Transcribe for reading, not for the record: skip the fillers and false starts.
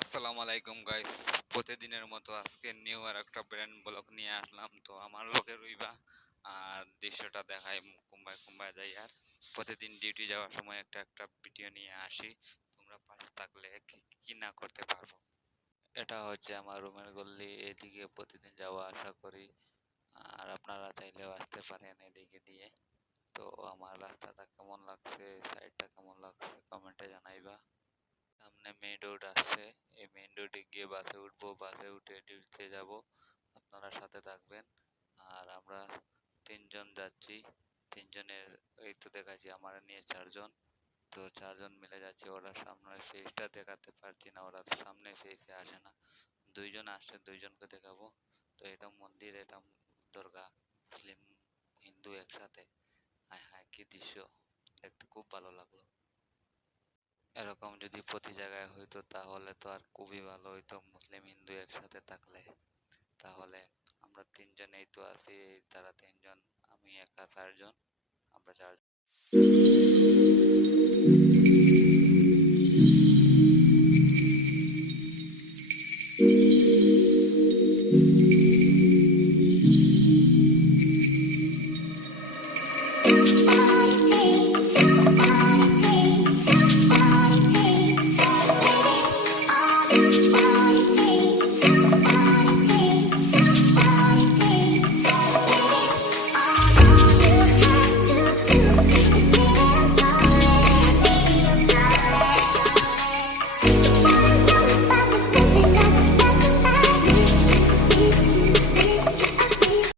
আসসালামু আলাইকুম গাইস। প্রতিদিনের মতো আজকে নিউ আর একটা ব্র্যান্ড ব্লগ নিয়ে আসলাম। তো আমার লোকে রইবা আর দৃশ্যটা দেখাই কুম্বায় কুম্বায় যাই। আর প্রতিদিন ডিউটি যাওয়ার সময় একটা একটা ভিডিও নিয়ে আসি। তোমরা পাশে থাকলে কি কি না করতে পারবো। এটা হচ্ছে আমার রুমের গল্লি, এদিকে প্রতিদিন যাওয়া আসা করি। আর আপনারা চাইলেও আসতে পারেন এদিকে দিয়ে। তো আমার রাস্তাটা কেমন লাগছে, সাইডটা কেমন লাগছে কমেন্টে জানাইবা। সামনে মেইন রোড আসছে, এই মেইন রোডে গিয়ে বাসে উঠবো, বাসে উঠে ডিউটিতে যাব। আপনারা সাথে থাকবেন। আর আমরা তিনজন যাচ্ছি, তিনজনের এই তো দেখাচ্ছি আমার নিয়ে চারজন। তো চারজন মিলে যাচ্ছি। ওরা সামনে ফেসটা দেখাতে পারছি না, ওরা সামনে ফেসে আসে না। দুইজন আসছে, দুইজনকে দেখাবো। তো এটা মন্দির, এটা দরগা, মুসলিম হিন্দু একসাথে। হায় হায় কি দৃশ্য, দেখতে খুব ভালো লাগলো। এরকম যদি প্রতি জায়গায় হইতো তাহলে তো আর খুবই ভালো হইতো, মুসলিম হিন্দু একসাথে থাকলে। তাহলে আমরা তিনজনেই তো আছি, তারা তিনজন, আমি একা চারজন, আমরা চারজন।